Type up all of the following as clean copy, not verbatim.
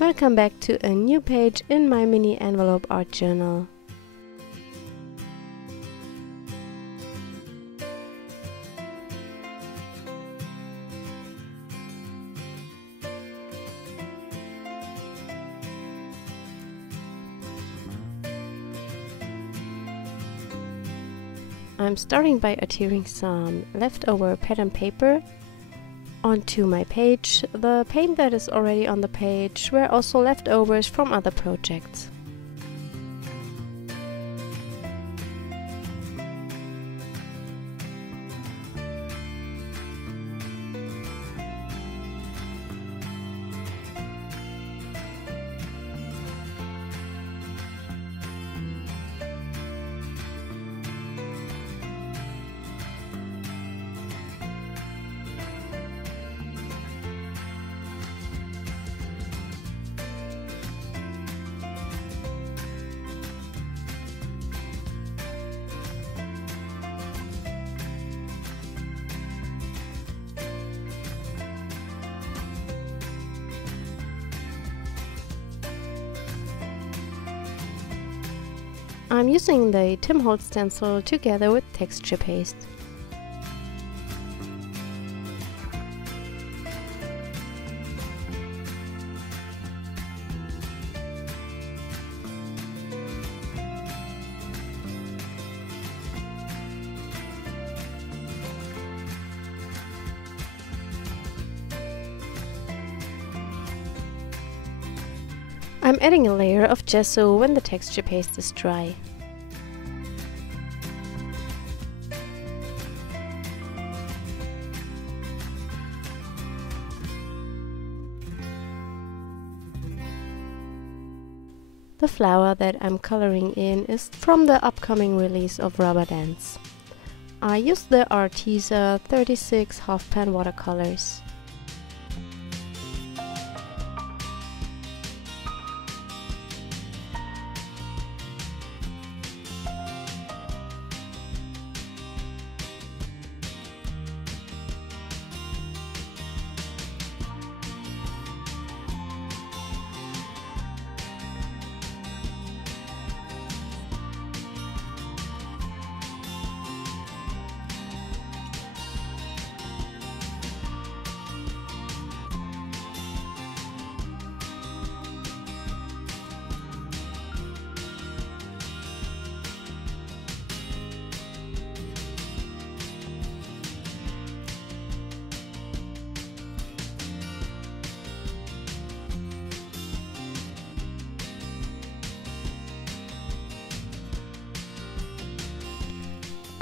Welcome back to a new page in my mini envelope art journal. I'm starting by adhering some leftover pattern paper onto my page. The paint that is already on the page were also leftovers from other projects. I'm using the Tim Holtz stencil together with texture paste. I'm adding a layer of gesso when the texture paste is dry. The flower that I'm coloring in is from the upcoming release of Rubber Dance. I used the Arteza 36 half-pan watercolors.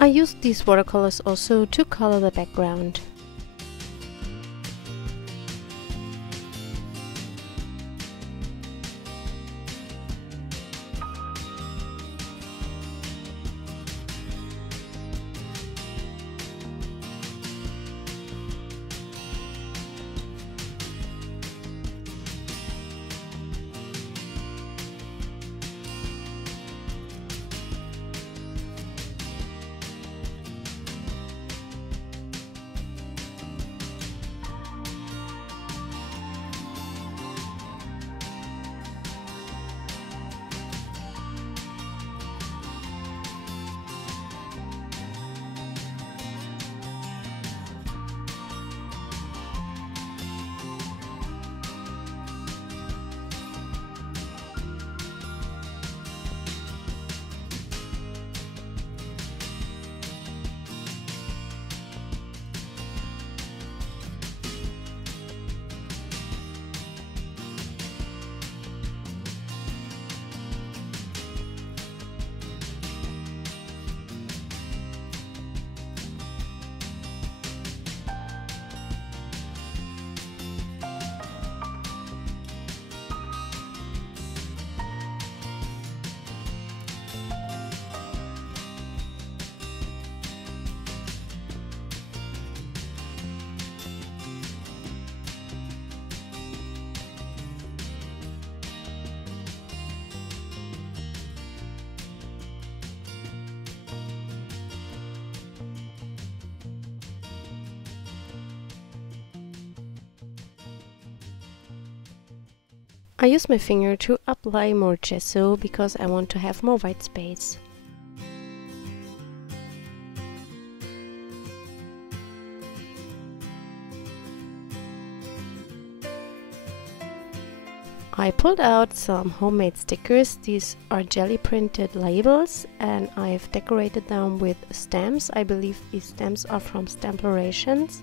I used these watercolors also to color the background. I use my finger to apply more gesso because I want to have more white space. I pulled out some homemade stickers. These are jelly printed labels and I've decorated them with stamps. I believe these stamps are from Stamplorations.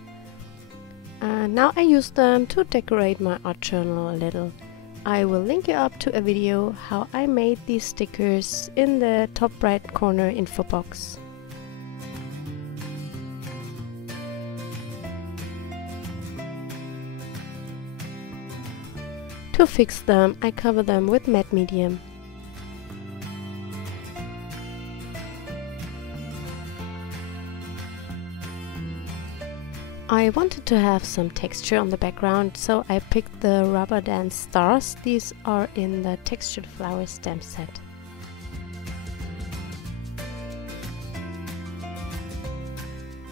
And now I use them to decorate my art journal a little. I will link you up to a video how I made these stickers in the top right corner info box. To fix them, I cover them with matte medium. I wanted to have some texture on the background, so I picked the Rubber Dance Stars. These are in the Textured Flower stamp set.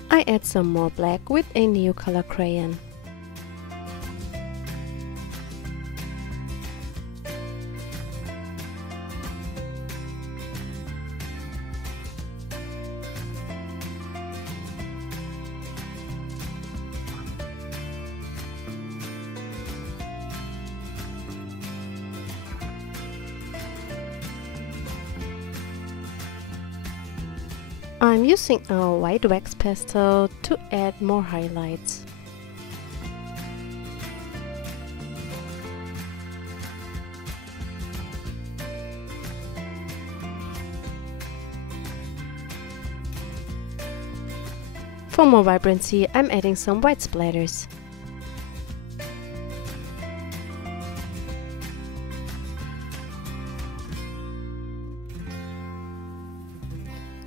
I add some more black with a Neocolor crayon. I'm using a white wax pastel to add more highlights. For more vibrancy, I'm adding some white splatters.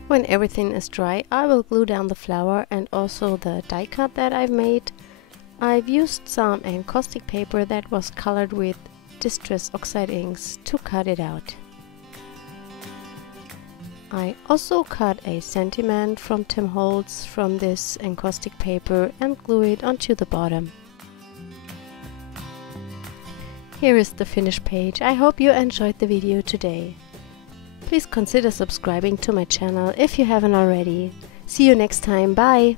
When everything is dry, I will glue down the flower and also the die cut that I've made. I've used some encaustic paper that was colored with Distress Oxide inks to cut it out. I also cut a sentiment from Tim Holtz from this encaustic paper and glue it onto the bottom. Here is the finished page. I hope you enjoyed the video today. Please consider subscribing to my channel if you haven't already. See you next time, bye!